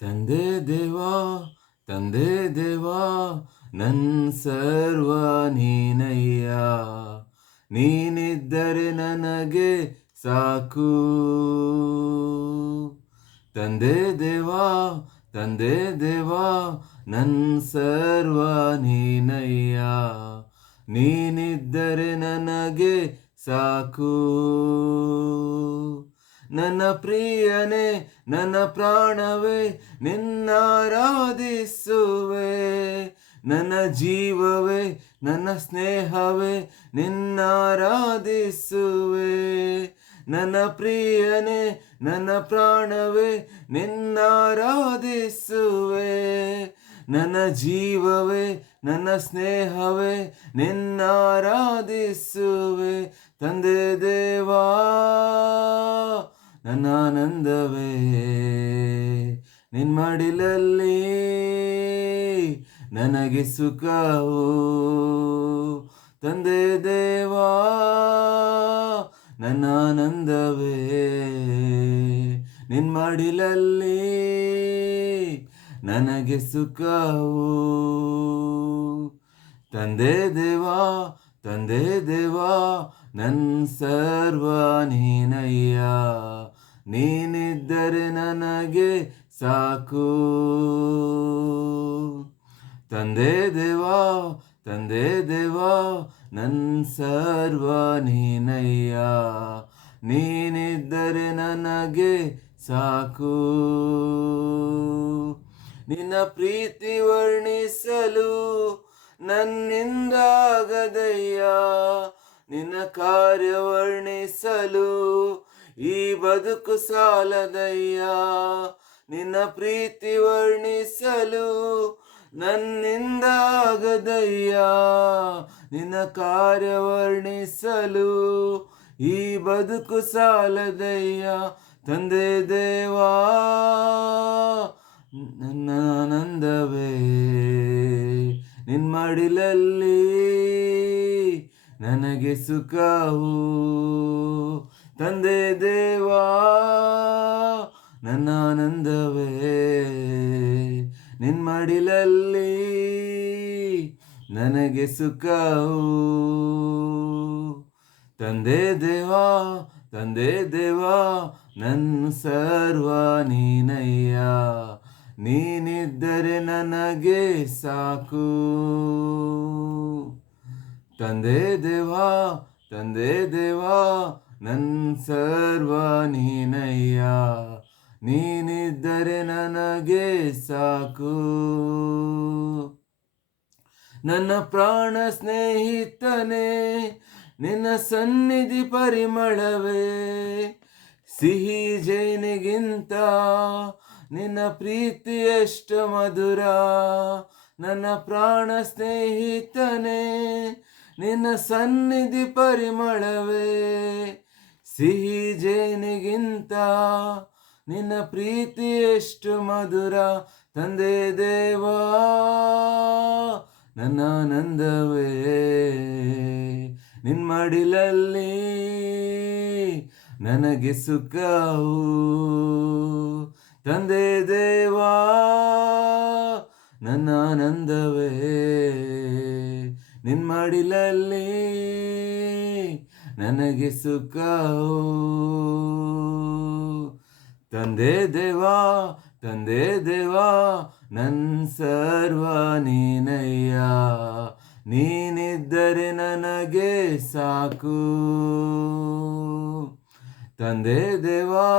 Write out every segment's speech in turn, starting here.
ತಂದೆ ದೇವಾ ತಂದೆ ದೇವಾ ನನ್ನ ಸರ್ವ ನೀನಯ್ಯ, ನೀನಿದ್ದರೆ ನನಗೆ ಸಾಕು. ತಂದೆ ದೇವಾ ತಂದೆ ದೇವಾ ನನ್ನ ಸರ್ವ ನೀನಯ್ಯ, ನೀನಿದ್ದರೆ ನನಗೆ ಸಾಕು. ನನ್ನ ಪ್ರಿಯನೇ ನನ್ನ ಪ್ರಾಣವೇ ನಿನ್ನಾರಾಧಿಸುವೆ, ನನ್ನ ಜೀವವೇ ನನ್ನ ಸ್ನೇಹವೇ ನಿನ್ನಾರಾಧಿಸುವೆ. ನನ್ನ ಪ್ರಿಯನೇ ನನ್ನ ಪ್ರಾಣವೇ ನಿನ್ನಾರಾಧಿಸುವೆ, ನನ್ನ ಜೀವವೇ ನನ್ನ ಸ್ನೇಹವೇ ನಿನ್ನಾರಾಧಿಸುವೆ. ತಂದೆ ದೇವಾ ನನ್ನ ಆನಂದವೇ ನಿನ್ ಮಡಿಲಲ್ಲಿ ನನಗೆ ಸುಖವು. ತಂದೆ ದೇವಾ ನನ್ನ ಆನಂದವೇ ನಿನ್ ಮಡಿಲಲ್ಲಿ ನನಗೆ ಸುಖವು. ತಂದೆ ದೇವಾ ತಂದೆ ದೇವಾ ನನ್ನ ಸರ್ವ ನೀನಯ್ಯ, ನೀನಿದ್ದರೆ ನನಗೆ ಸಾಕು. ತಂದೆ ದೇವಾ ತಂದೆ ದೇವಾ ನನ್ನ ಸರ್ವ ನೀನಯ್ಯ, ನೀನಿದ್ದರೆ ನನಗೆ ಸಾಕು. ನಿನ್ನ ಪ್ರೀತಿ ವರ್ಣಿಸಲು ನನ್ನಿಂದಾಗದಯ್ಯ, ನಿನ್ನ ಕಾರ್ಯ ವರ್ಣಿಸಲು ಈ ಬದುಕು ಸಾಲದಯ್ಯ. ನಿನ್ನ ಪ್ರೀತಿ ವರ್ಣಿಸಲು ನನ್ನಿಂದಾಗದಯ್ಯ, ನಿನ್ನ ಕಾರ್ಯ ವರ್ಣಿಸಲು ಈ ಬದುಕು ಸಾಲದಯ್ಯ. ತಂದೆ ದೇವಾ ನನ್ನ ಆನಂದವೇ ನಿನ್ ಮಡಿಲಲ್ಲಿ ನನಗೆ ಸುಖವು. ತಂದೆ ದೇವಾ ನನ್ನ ಆನಂದವೇ ನಿನ್ ಮಡಿಲಲ್ಲಿ ನನಗೆ ಸುಖವು. ತಂದೆ ದೇವಾ ತಂದೆ ದೇವಾ ನನ್ನ ಸರ್ವ ನೀನಯ್ಯ, ನೀನಿದ್ದರೆ ನನಗೆ ಸಾಕು. ತಂದೆ ದೇವಾ ತಂದೆ ದೇವಾ ನನ್ನ ಸರ್ವ ನೀನಯ್ಯ, ನೀನಿದ್ದರೆ ನನಗೆ ಸಾಕು. ನನ್ನ ಪ್ರಾಣ ಸ್ನೇಹಿತನೇ ನಿನ್ನ ಸನ್ನಿಧಿ ಪರಿಮಳವೇ, ಸಿಹಿ ಜೇನಿಗಿಂತ ನಿನ್ನ ಪ್ರೀತಿ ಎಷ್ಟು ಮಧುರ. ನನ್ನ ಪ್ರಾಣ ಸ್ನೇಹಿತನೇ ನಿನ್ನ ಸನ್ನಿಧಿ ಪರಿಮಳವೇ, ಸಿಹಿ ಜೇನಿಗಿಂತ ನಿನ್ನ ಪ್ರೀತಿ ಎಷ್ಟು ಮಧುರ. ತಂದೆ ದೇವಾ ನನ್ನ ಆನಂದವೇ ನಿನ್ ಮಡಿಲಲ್ಲಿ ನನಗೆ ಸುಖವು. ತಂದೆ ದೇವಾ ನನ್ನ ಆನಂದವೇ ನಿನ್ ಮಡಿಲಲ್ಲಿ ನನಗೆ ಸುಖವು. ತಂದೆ ದೇವಾ ತಂದೆ ದೇವಾ ನನ್ನ ಸರ್ವ ನೀನಯ್ಯ, ನೀನಿದ್ದರೆ ನನಗೆ ಸಾಕು. ತಂದೆ ದೇವಾ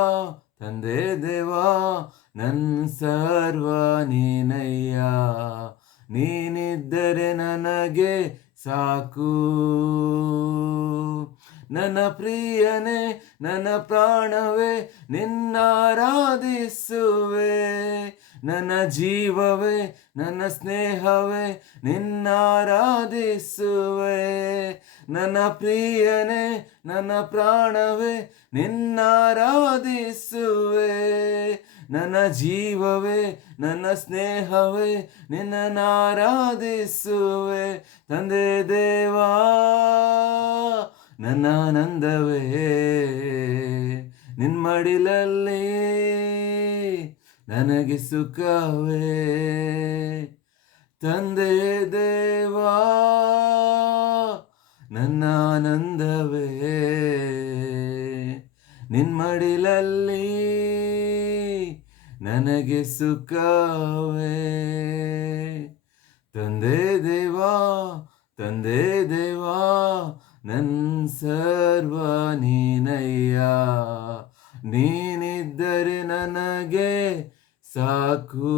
ತಂದೆ ದೇವಾ ನನ್ನ ಸರ್ವ ನೀನಯ್ಯ, ನೀನಿದ್ದರೆ ನನಗೆ ಸಾಕು. ನನ್ನ ಪ್ರಿಯನೇ ನನ್ನ ಪ್ರಾಣವೇ ನಿನ್ನಾರಾಧಿಸುವೆ, ನನ್ನ ಜೀವವೇ ನನ್ನ ಸ್ನೇಹವೇ ನಿನ್ನಾರಾಧಿಸುವೆ. ನನ್ನ ಪ್ರಿಯನೇ ನನ್ನ ಪ್ರಾಣವೇ ನಿನ್ನಾರಾಧಿಸುವೆ, ನನ್ನ ಜೀವವೇ ನನ್ನ ಸ್ನೇಹವೇ ನಿನ್ನನ್ನಾರಾಧಿಸುವೆ. ತಂದೆ ದೇವಾ ನನ್ನ ಆನಂದವೇ ನಿನ್ ಮಡಿಲಲ್ಲಿ ನನಗೆ ಸುಖವೇ. ತಂದೆ ದೇವಾ ನನ್ನ ಆನಂದವೇ, ನಿನ್ಮಡಿಲಲ್ಲಿ ನನಗೆ ಸುಖವೇ. ತಂದೆ ದೇವಾ ತಂದೆ ದೇವಾ ನನ್ ಸರ್ವ ನೀನಯ್ಯ, ನೀನಿದ್ದರೆ ನನಗೆ ಸಾಕು.